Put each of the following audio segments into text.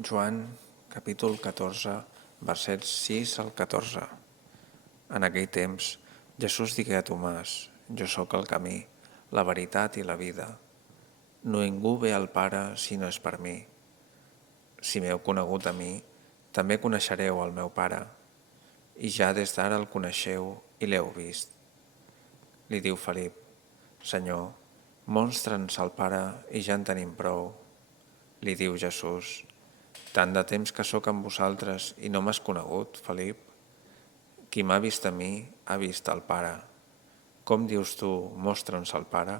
Joan, capítol 14, versets 6 al 14. En aquell temps, Jesús digué a Tomàs: Jo sóc el camí, la veritat i la vida. Ningú ve al Pare si no és per mi. Si m'heu conegut a mi, també coneixereu el meu Pare. I ja des d'ara el coneixeu i l'heu vist. Li diu Felip: Senyor, mostra'ns el Pare i ja en tenim prou. Li diu Jesús: Tant de temps que sóc amb vosaltres i no m'has conegut, Felip? Qui m'ha vist a mi, ha vist el Pare. Com dius tu, mostra'ns el Pare?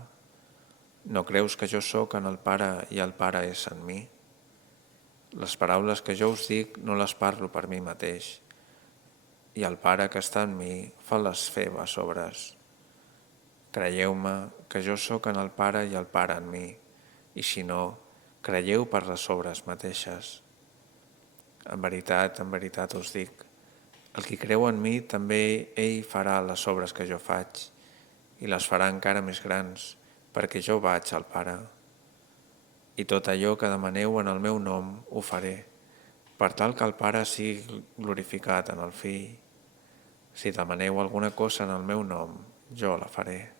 No creus que jo sóc en el Pare i el Pare és en mi? Les paraules que jo us dic no les parlo per mi mateix, i el Pare que està en mi fa les seves obres. Creieu-me que jo sóc en el Pare i el Pare en mi, i si no, creieu per les obres mateixes. En veritat us dic, el qui creu en mi també ell farà les obres que jo faig, i les farà encara més grans, perquè jo vaig al Pare. I tot allò que demaneu en el meu nom ho faré, per tal que el Pare sigui glorificat en el Fill. Si demaneu alguna cosa en el meu nom, jo la faré.